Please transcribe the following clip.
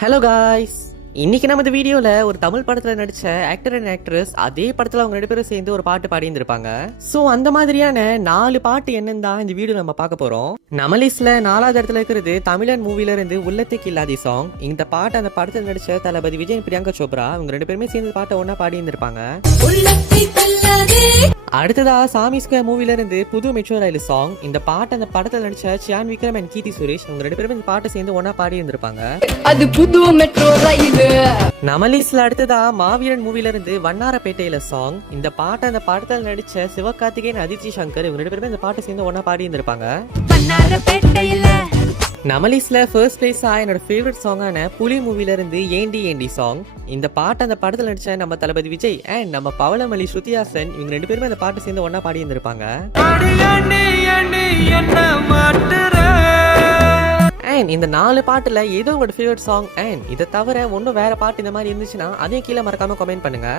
Hello guys, இன்னைக்கு நம்ம இந்த வீடியோல ஒரு தமிழ் படத்துல நடிச்ச ஆக்டர் அண்ட் ஆக்ட்ரஸ் அதே படத்துல அவங்க 2 பேரும் சேர்ந்து ஒரு பாட்டு பாடி இருந்திருப்பாங்க. சோ அந்த மாதிரியான 4 பாட்டு என்னன்னு தான் இந்த வீடியோ நம்ம பார்க்க போறோம். நம்ம லிஸ்ட்ல 4வது இடத்துல இருக்கிறது தமிழன் மூவில இருந்து உள்ளத்துக்கு இல்லாதி சாங். இந்த பாட்டு அந்த படத்துல நடிச்ச தளபதி விஜய் பிரியங்கா சோப்ரா அவங்க 2 பேருமே சேர்ந்து பாட்டை ஒன்னா பாடி இருந்திருப்பாங்க. அடுத்ததா சாமி ஸ்கொயர் மூவில இருந்து புது மெட்ரோ ரயில் சாங். இந்த பாட்டு அந்த படத்துல நடிச்ச சியான் விக்ரம் அண்ட் கீர்த்தி சுரேஷ் அவங்க 2 பேருமே இந்த பாட்டை சேர்ந்து ஒன்னா பாடி இருந்திருப்பாங்க. அது புது மெட்ரோ ரயில். நம்ம லிஸ்ட்ல அடுத்ததா மாவீரன் மூவில இருந்து வண்ணாரப்பேட்டையில சாங். இந்த பாட்டை அந்த படத்துல நடிச்ச சிவகார்த்திகேயன் அதித்தி சங்கர் இவங்க 2 பேருமே இந்த பாட்டை சேர்ந்து ஒன்னா பாடி இருந்திருப்பாங்க. நம்ம லிஸ்ட்ல ஃபர்ஸ்ட் பிளேஸா என்னோட ஃபேவரட் சாங்கான புலி மூவில இருந்து ஏண்டி ஏண்டி சாங். இந்த பாட்டு அந்த படத்துல நடிச்ச நம்ம தளபதி விஜய் அண்ட் நம்ம பவளமல்லி ஸ்ருதிஹாசன் இவங்க 2 பேருமே அந்த பாட்டை சேர்ந்து ஒன்னா பாடி இருந்திருப்பாங்க. அண்ட் இந்த 4 பாட்டுல ஏதோ உங்களோட ஃபேவரட் சாங் அண்ட் இதை தவிர ஒன்னும் வேற பாட்டு இந்த மாதிரி இருந்துச்சுன்னா அதையும் கீழே மறக்காம கமெண்ட் பண்ணுங்க.